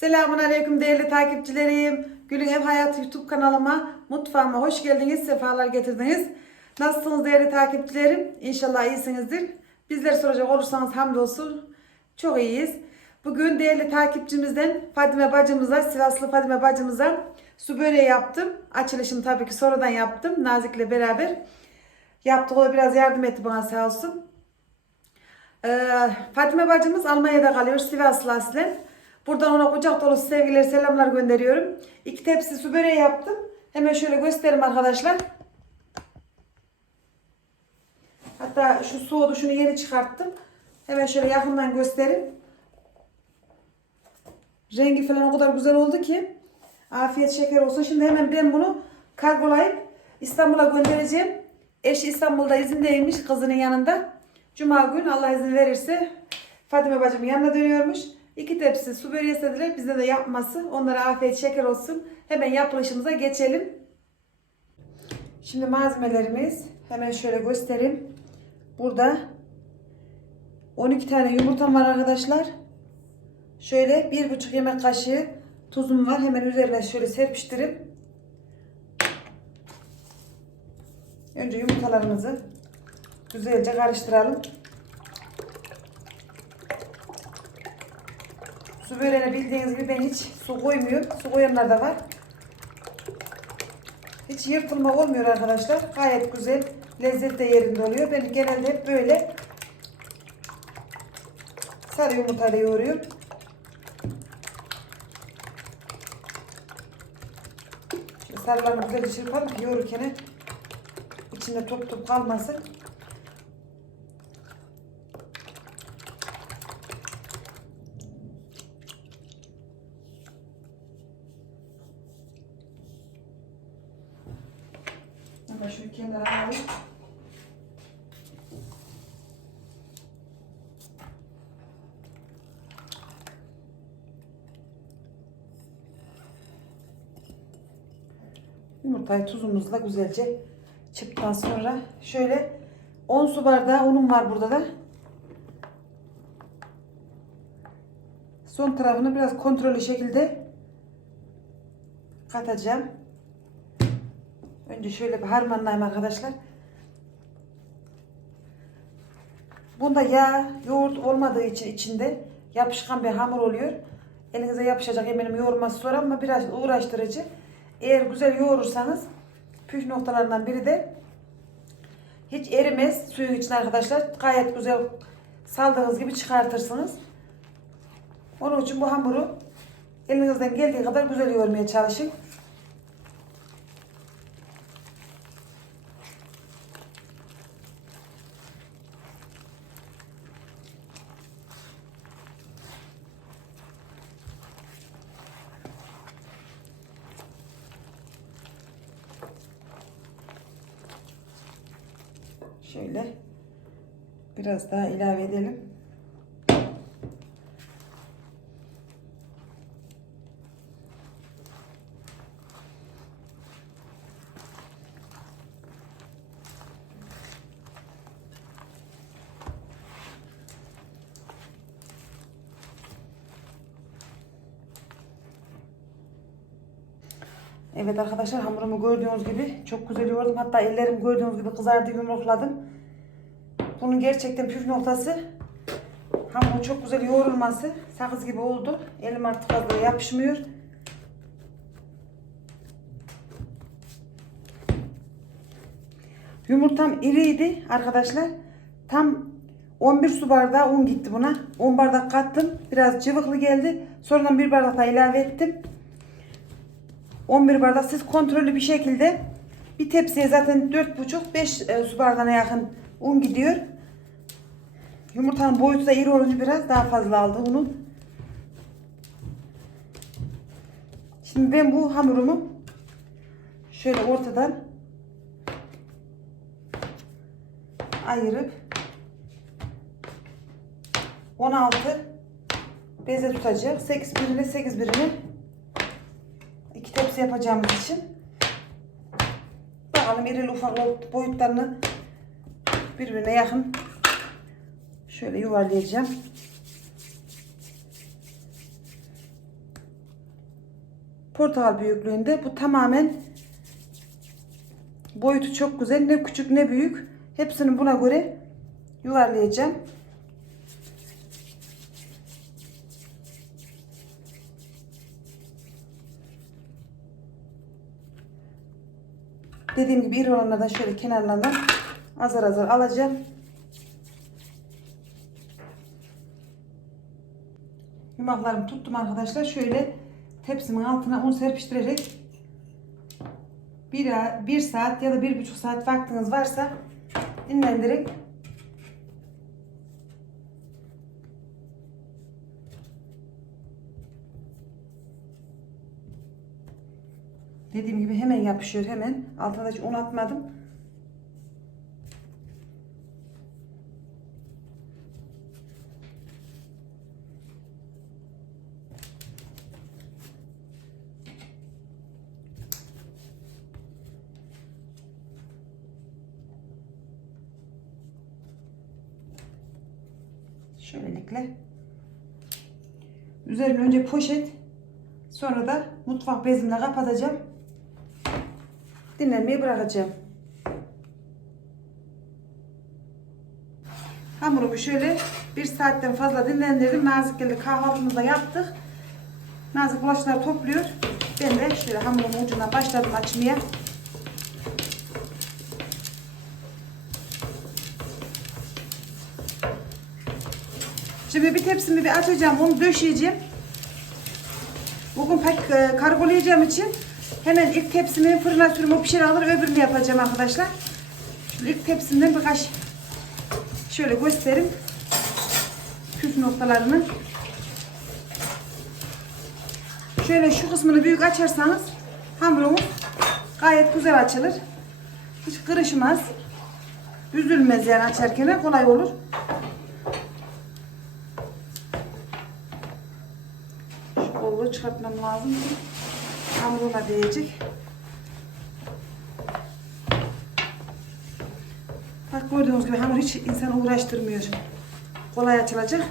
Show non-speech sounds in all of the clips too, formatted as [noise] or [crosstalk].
Selamun Aleyküm değerli takipçilerim. Gülün Ev Hayatı YouTube kanalıma, mutfağıma hoş geldiniz, sefalar getirdiniz. Nasılsınız değerli takipçilerim? İnşallah iyisinizdir. Bizleri soracak olursanız hamdolsun çok iyiyiz. Bugün değerli takipçimizden Fadime bacımıza, Sivaslı Fadime bacımıza su böreği yaptım. Açılışını tabii ki sonradan yaptım Nazik'le beraber. Yaptık o da biraz yardım etti bana sağ olsun. Ee, Fatime bacımız Almanya'da kalıyor. Sivaslı aslen. Buradan ona kucak dolusu sevgiler, selamlar gönderiyorum. İki tepsi su böreği yaptım. Hemen şöyle göstereyim arkadaşlar. Hatta şu soğudu şunu yeni çıkarttım. Hemen şöyle yakından göstereyim. Rengi falan o kadar güzel oldu ki. Afiyet şeker olsun. Şimdi hemen ben bunu kargolayıp İstanbul'a göndereceğim. Eşi İstanbul'da izindeymiş kızının yanında. Cuma gün Allah izin verirse Fatime bacımın yanına dönüyormuş. İki tepsi su böreği. Bize de yapması. Onlara afiyet şeker olsun. Hemen yapılışımıza geçelim. Şimdi malzemelerimiz hemen şöyle göstereyim. Burada 12 tane yumurtam var arkadaşlar. Şöyle bir buçuk yemek kaşığı tuzum var. Hemen üzerine şöyle serpiştirip önce yumurtalarımızı güzelce karıştıralım. Su böreğine bildiğiniz gibi ben hiç su koymuyorum. Su koyanlar da var. Hiç yırtılma olmuyor arkadaşlar. Gayet güzel. Lezzet de yerinde oluyor. Ben genelde hep böyle sarı yumurtayla yoğuruyorum. Sarılarını güzelce çırpalım ki yoğururken içinde top top kalmasın. Hemen şunu kenara alayım. Yumurtayı tuzumuzla güzelce çırptıktan sonra şöyle 10 su bardağı unum var burada da. Son tarafını biraz kontrollü şekilde katacağım. Şöyle bir harmanlayayım arkadaşlar. Bunda yağ, yoğurt olmadığı için içinde yapışkan bir hamur oluyor. Elinize yapışacak eminim yoğurması zor ama biraz uğraştırıcı. Eğer güzel yoğurursanız püf noktalarından biri de hiç erimez suyun için arkadaşlar. Gayet güzel saldığınız gibi çıkartırsınız. Onun için bu hamuru elinizden geldiği kadar güzel yoğurmaya çalışın. Şöyle biraz daha ilave edelim. Evet arkadaşlar hamurumu gördüğünüz gibi çok güzel yoğurdum. Hatta ellerim gördüğünüz gibi kızardı yumrukladım. Gerçekten püf noktası hamurun çok güzel yoğrulması. Sakız gibi oldu. Elim artık fazla yapışmıyor. Yumurtam iriydi arkadaşlar. Tam 11 su bardağı un gitti buna. 10 bardak kattım. Biraz cıvıklı geldi. Sonradan bir bardak daha ilave ettim. 11 bardak siz kontrollü bir şekilde bir tepsiye zaten 4,5-5 e, su bardağına yakın un gidiyor. Yumurtanın boyutu da iri olunca biraz daha fazla aldı unu. Şimdi ben bu hamurumu şöyle ortadan ayırıp 16 beze tutacak. 8 birini 8 birini iki tepsi yapacağımız için bakalım irili ufak boyutlarını birbirine yakın şöyle yuvarlayacağım. portakal büyüklüğünde. Bu tamamen boyutu çok güzel. Ne küçük ne büyük. Hepsini buna göre yuvarlayacağım. Dediğim gibi iri olanlardan şöyle kenarlarından azar azar alacağım. Yumaklarımı tuttum arkadaşlar. Şöyle tepsimin altına un serpiştirerek bir, bir saat ya da bir buçuk saat vaktiniz varsa dinlendirerek Dediğim gibi hemen yapışıyor hemen. Altına da hiç un atmadım. Üzerine önce poşet, sonra da mutfak bezimle kapatacağım. Dinlenmeye bırakacağım. Hamurumu şöyle bir saatten fazla dinlendirdim. Nazik geldi kahvaltımızı da yaptık. Nazik bulaşıkları topluyor. Ben de şöyle hamurumun ucundan başladım açmaya. Şimdi bir tepsimi bir açacağım. Onu döşeyeceğim. Bugün pek e, kargolayacağım için hemen ilk tepsimi fırına sürüm o pişir alır öbürünü yapacağım arkadaşlar. Şöyle ilk tepsimden birkaç şöyle göstereyim. Püf noktalarını. Şöyle şu kısmını büyük açarsanız hamurumuz gayet güzel açılır. Hiç kırışmaz. Üzülmez yani açarken kolay olur. Şu çıkartmam lazım ki hamuruna değecek. Bak gördüğünüz gibi hamur hiç insanı uğraştırmıyor. Kolay açılacak.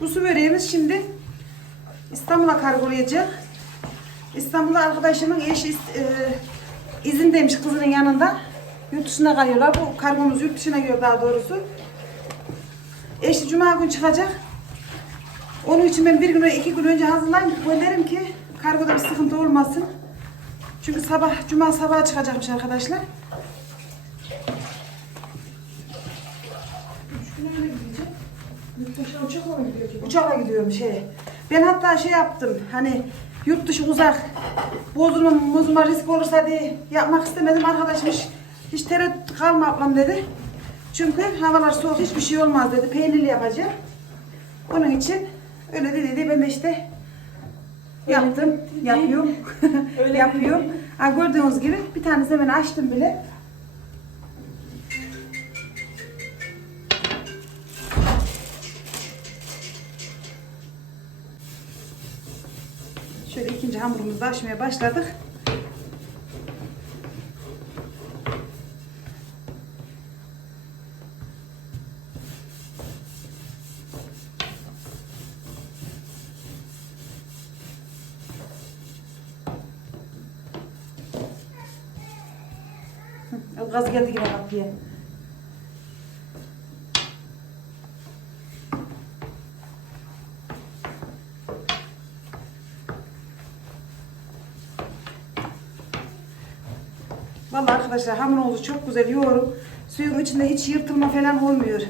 Bu su böreğimiz şimdi İstanbul'a kargolayacak. İstanbul'da arkadaşımın eşi e, izindeymiş kızının yanında. Yurt dışına kalıyorlar. Bu kargomuz yurt dışına gidiyor daha doğrusu. Eşi cuma gün çıkacak. Onun için ben bir gün iki gün önce hazırlayayım. Gönderim ki kargoda bir sıkıntı olmasın. Çünkü sabah, cuma sabah çıkacakmış arkadaşlar. Uçakla gidiyorum şey. Ben hatta şey yaptım hani yurt dışı uzak bozulma bozulma risk olursa diye yapmak istemedim. Arkadaşım hiç, hiç tereddüt kalma ablam dedi. Çünkü havalar soğuk hiçbir şey olmaz dedi. Peynirli yapacağım. Onun için öyle dedi dedi. Ben de işte yaptım. Yapıyorum. [laughs] Yapıyorum. Ha, gördüğünüz gibi bir tanesi hemen açtım bile. Hamurumuzu açmaya başladık. Gaz geldi yine kapıya. Arkadaşlar hamurunuzu çok güzel yoğurup suyun içinde hiç yırtılma falan olmuyor.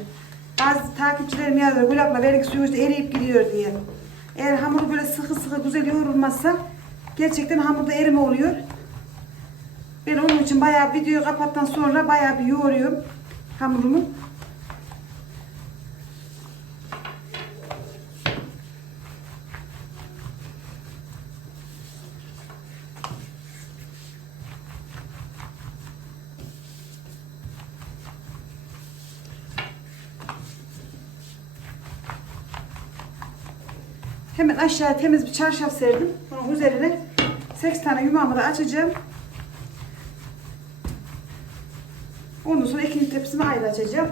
Bazı takipçilerim yazıyor Gül abla belki suyu eriyip gidiyor diye. Eğer hamur böyle sıkı sıkı güzel yoğrulmazsa gerçekten hamurda erime oluyor. Ben onun için bayağı videoyu kapattan sonra bayağı bir yoğuruyorum hamurumu. Hemen aşağıya temiz bir çarşaf serdim. Bunun üzerine 8 tane yumağımı da açacağım. Ondan sonra ikinci tepsimi ayrı açacağım.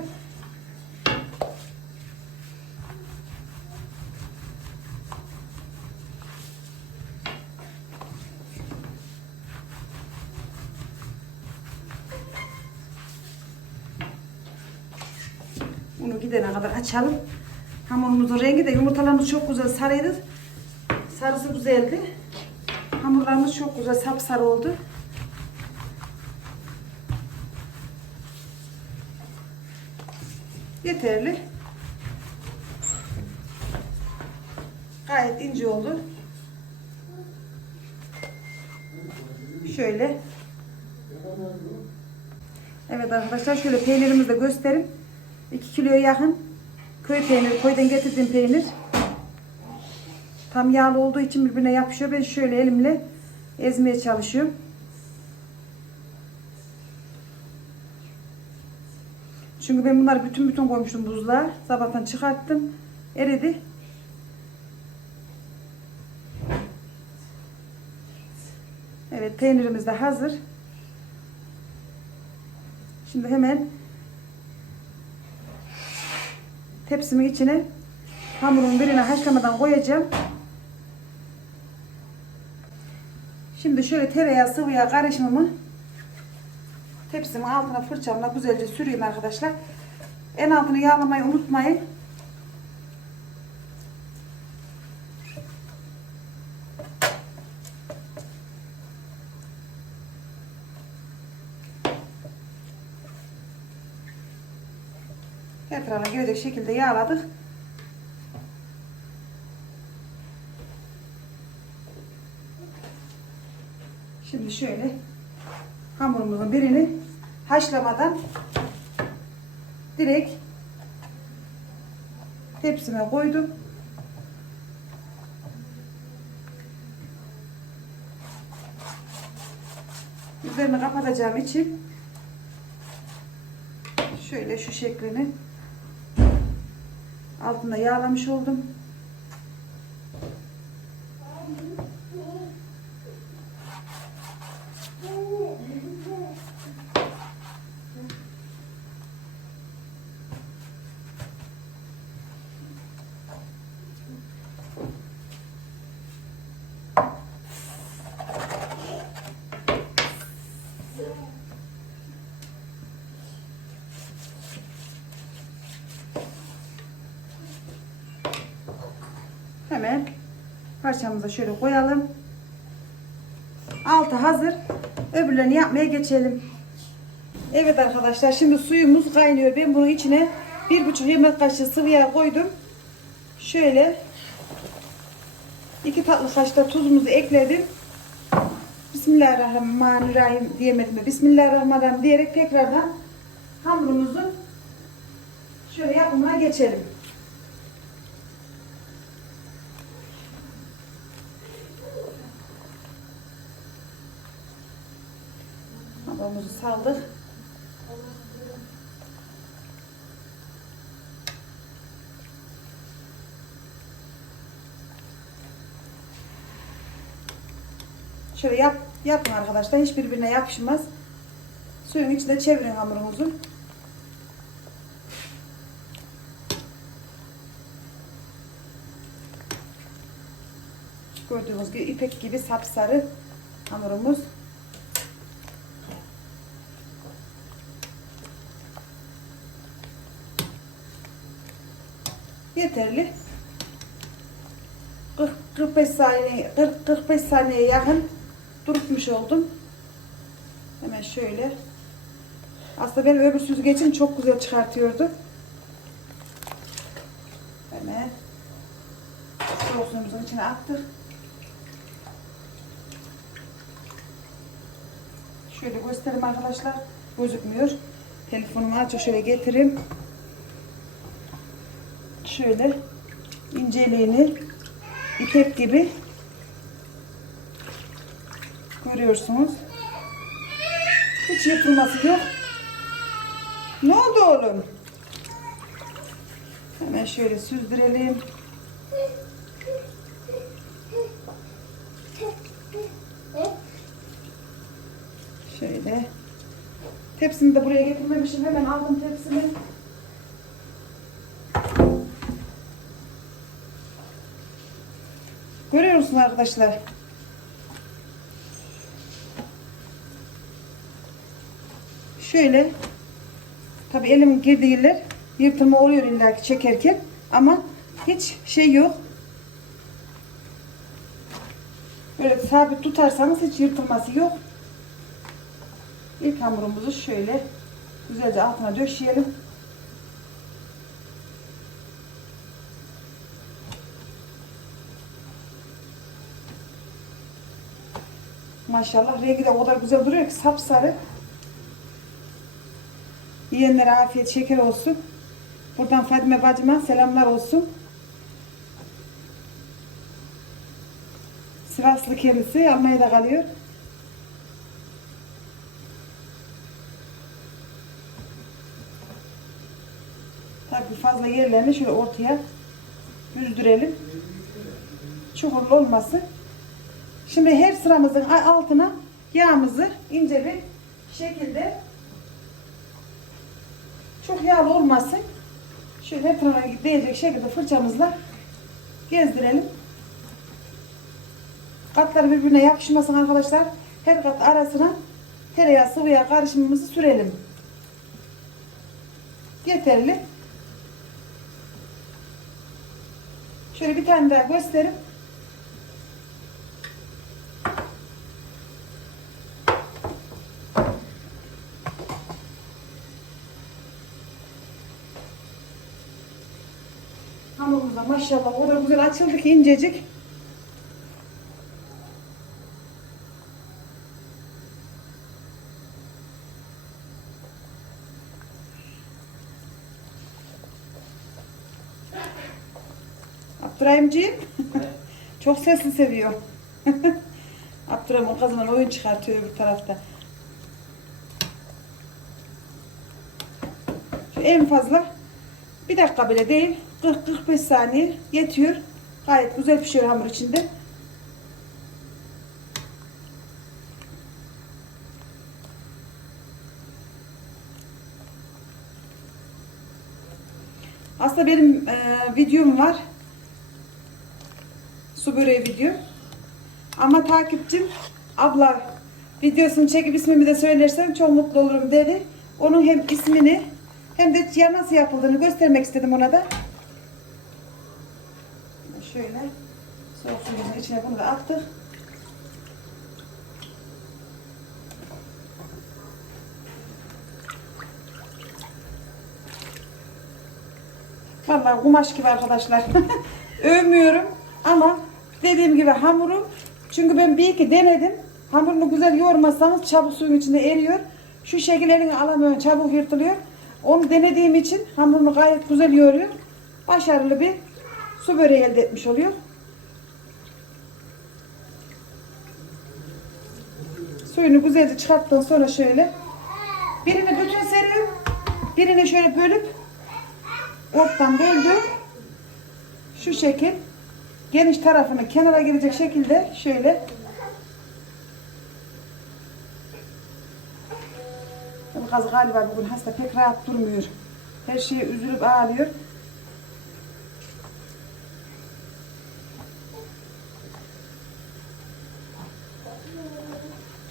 Bunu gidene kadar açalım. Hamurumuzun rengi de yumurtalarımız çok güzel sarıydı. Sarısı güzeldi. Hamurlarımız çok güzel sapsarı oldu. Yeterli. Gayet ince oldu. Şöyle. Evet arkadaşlar şöyle peynirimizi de göstereyim. 2 kiloya yakın köy peyniri, köyden getirdiğim peynir. Tam yağlı olduğu için birbirine yapışıyor. Ben şöyle elimle ezmeye çalışıyorum. Çünkü ben bunları bütün bütün koymuştum buzluğa. Sabahtan çıkarttım. Eridi. Evet peynirimiz de hazır. Şimdi hemen tepsimin içine hamurun birine haşlamadan koyacağım. Şimdi şöyle tereyağı sıvı yağ karışımımı tepsimin altına fırçamla güzelce süreyim arkadaşlar. En altını yağlamayı unutmayın. Etrafına gelecek şekilde yağladık. Şimdi şöyle hamurumuzun birini haşlamadan direkt tepsime koydum. Üzerini kapatacağım için şöyle şu şeklini altında yağlamış oldum. Hemen parçamızı şöyle koyalım. Altı hazır. Öbürlerini yapmaya geçelim. Evet arkadaşlar şimdi suyumuz kaynıyor. Ben bunun içine bir buçuk yemek kaşığı sıvı yağ koydum. Şöyle iki tatlı kaşık da tuzumuzu ekledim. Bismillahirrahmanirrahim diyemedim mi? Bismillahirrahmanirrahim diyerek tekrardan hamurumuzu şöyle yapımına geçelim. Hamurumuzu saldık. Şöyle yap, yapın arkadaşlar. Hiç birbirine yapışmaz. Suyun içinde çevirin hamurumuzu. Gördüğünüz gibi ipek gibi sapsarı hamurumuz. Yeterli. 40 45 saniye 40 45 saniyeye yakın durutmuş oldum. Hemen şöyle. Aslında benim öbür süzgecim çok güzel çıkartıyordu. Hemen sosumuzun içine attık. Şöyle göstereyim arkadaşlar. Gözükmüyor. Telefonumu açıp şöyle getireyim şöyle inceliğini ipek gibi görüyorsunuz. Hiç yırtılması yok. Ne oldu oğlum? Hemen şöyle süzdürelim. Şöyle. Tepsimi de buraya getirmemişim. Hemen aldım tepsimi. Görüyor musunuz arkadaşlar? Şöyle tabi elim girdiği yırtılma oluyor illaki çekerken ama hiç şey yok. Böyle sabit tutarsanız hiç yırtılması yok. İlk hamurumuzu şöyle güzelce altına döşeyelim. Maşallah rengi de o kadar güzel duruyor ki sapsarı. Yiyenlere afiyet şeker olsun. Buradan Fadime bacıma selamlar olsun. Sivaslı kendisi Almanya'da kalıyor. Tabii fazla yerlerini şöyle ortaya yüzdürelim. Çukurlu olmasın. Şimdi her sıramızın altına yağımızı ince bir şekilde çok yağlı olmasın. Şöyle tarafa değecek şekilde fırçamızla gezdirelim. Katlar birbirine yapışmasın arkadaşlar. Her kat arasına tereyağı sıvı yağ karışımımızı sürelim. Yeterli. Şöyle bir tane daha göstereyim. Hamurumuza maşallah o kadar güzel açıldı ki incecik. Abdurrahimciğim çok sesli seviyor. [laughs] Abdurrahim o kızla oyun çıkartıyor bir tarafta. Şu en fazla bir dakika bile değil 40-45 saniye yetiyor. Gayet güzel pişiyor hamur içinde. Aslında benim e, videom var. Su böreği video. Ama takipçim abla videosunu çekip ismimi de söylersen çok mutlu olurum dedi. Onun hem ismini hem de ya nasıl yapıldığını göstermek istedim ona da. Şöyle soğuk suyumuzun içine bunu da attık. Vallahi kumaş gibi arkadaşlar. [laughs] Övmüyorum ama dediğim gibi hamuru çünkü ben bir iki denedim. Hamurunu güzel yoğurmazsanız çabuk suyun içinde eriyor. Şu şekil elini alamıyor, çabuk yırtılıyor. Onu denediğim için hamurunu gayet güzel yoğuruyor. Başarılı bir su böreği elde etmiş oluyor. Suyunu güzelce çıkarttıktan sonra şöyle birini bütün seriyorum. Birini şöyle bölüp ortadan böldüm. Şu şekil geniş tarafını kenara gelecek şekilde şöyle kız galiba bugün hasta pek rahat durmuyor. Her şeye üzülüp ağlıyor.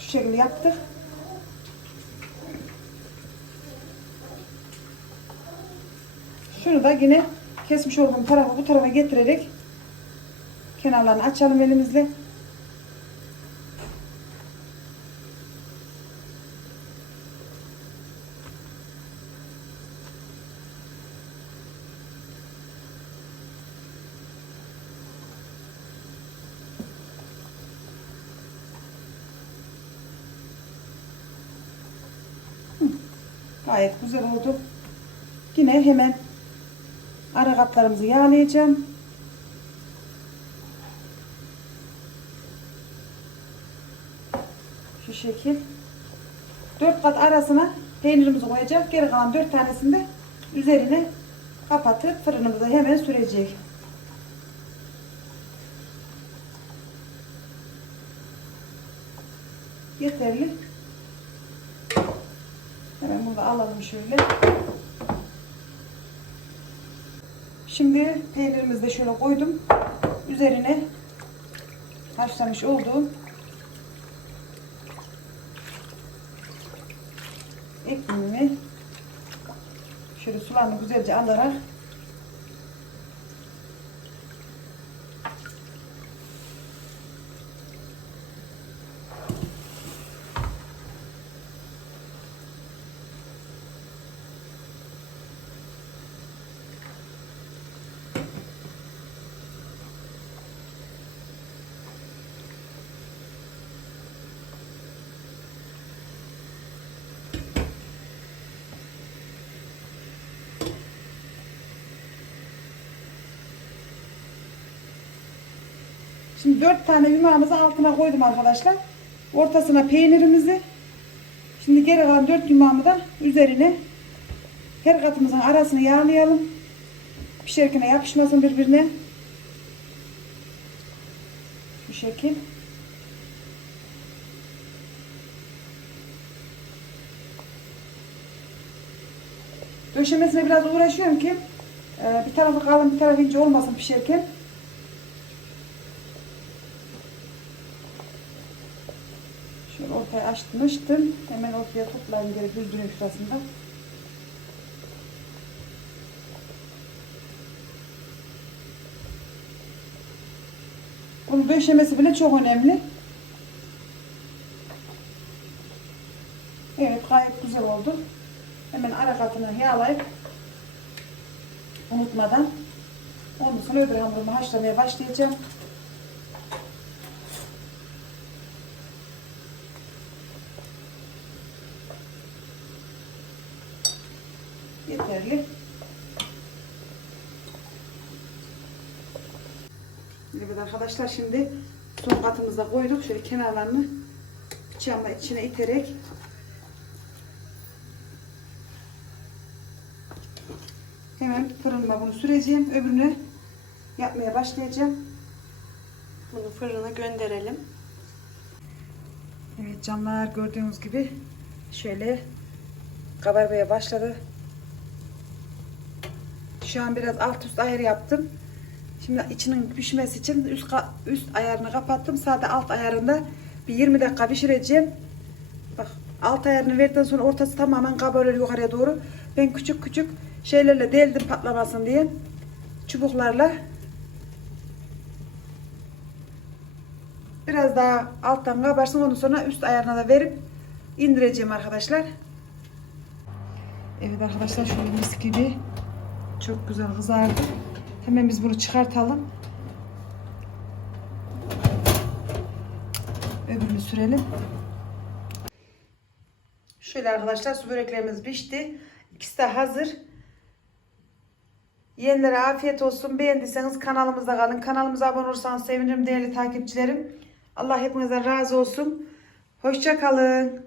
Şu şekilde yaptık. Şunu da yine kesmiş olduğum tarafı bu tarafa getirerek kenarlarını açalım elimizle. Gayet güzel oldu. Yine hemen ara katlarımızı yağlayacağım. Şu şekil. Dört kat arasına peynirimizi koyacak. Geri kalan dört tanesini de üzerine kapatıp fırınımıza hemen sürecek. Yeterli. Hemen burada alalım şöyle. Şimdi peynirimizi de şöyle koydum. Üzerine haşlamış olduğum ekmeğimi şöyle sularını güzelce alarak Şimdi dört tane yumağımızı altına koydum arkadaşlar. Ortasına peynirimizi. Şimdi geri kalan dört yumağımı da üzerine her katımızın arasını yağlayalım. Pişerken yapışmasın birbirine. Bu şekil. Döşemesine biraz uğraşıyorum ki e, bir tarafı kalın bir tarafı ince olmasın pişerken. Şöyle ortaya açmıştım. Hemen ortaya toplayayım geri düzgün şurasında. Bunun döşemesi bile çok önemli. Evet gayet güzel oldu. Hemen ara katını yağlayıp unutmadan ondan sonra öbür hamurumu haşlamaya başlayacağım. Yeterli. Evet arkadaşlar şimdi son katımıza koyduk. Şöyle kenarlarını bıçağımla içine iterek hemen fırınıma bunu süreceğim. Öbürüne yapmaya başlayacağım. Bunu fırına gönderelim. Evet camlar gördüğünüz gibi şöyle kabarmaya başladı. Şu an biraz alt üst ayar yaptım. Şimdi içinin pişmesi için üst üst ayarını kapattım. Sadece alt ayarında bir 20 dakika pişireceğim. Bak alt ayarını verdikten sonra ortası tamamen kabarıyor yukarıya doğru. Ben küçük küçük şeylerle deldim patlamasın diye. Çubuklarla. Biraz daha alttan kabarsın ondan sonra üst ayarına da verip indireceğim arkadaşlar. Evet arkadaşlar şöyle mis gibi çok güzel kızardı. Hemen biz bunu çıkartalım. Öbürünü sürelim. Şöyle arkadaşlar su böreklerimiz pişti. İkisi de hazır. Yiyenlere afiyet olsun. Beğendiyseniz kanalımızda kalın. Kanalımıza abone olursanız sevinirim değerli takipçilerim. Allah hepinizden razı olsun. Hoşça kalın.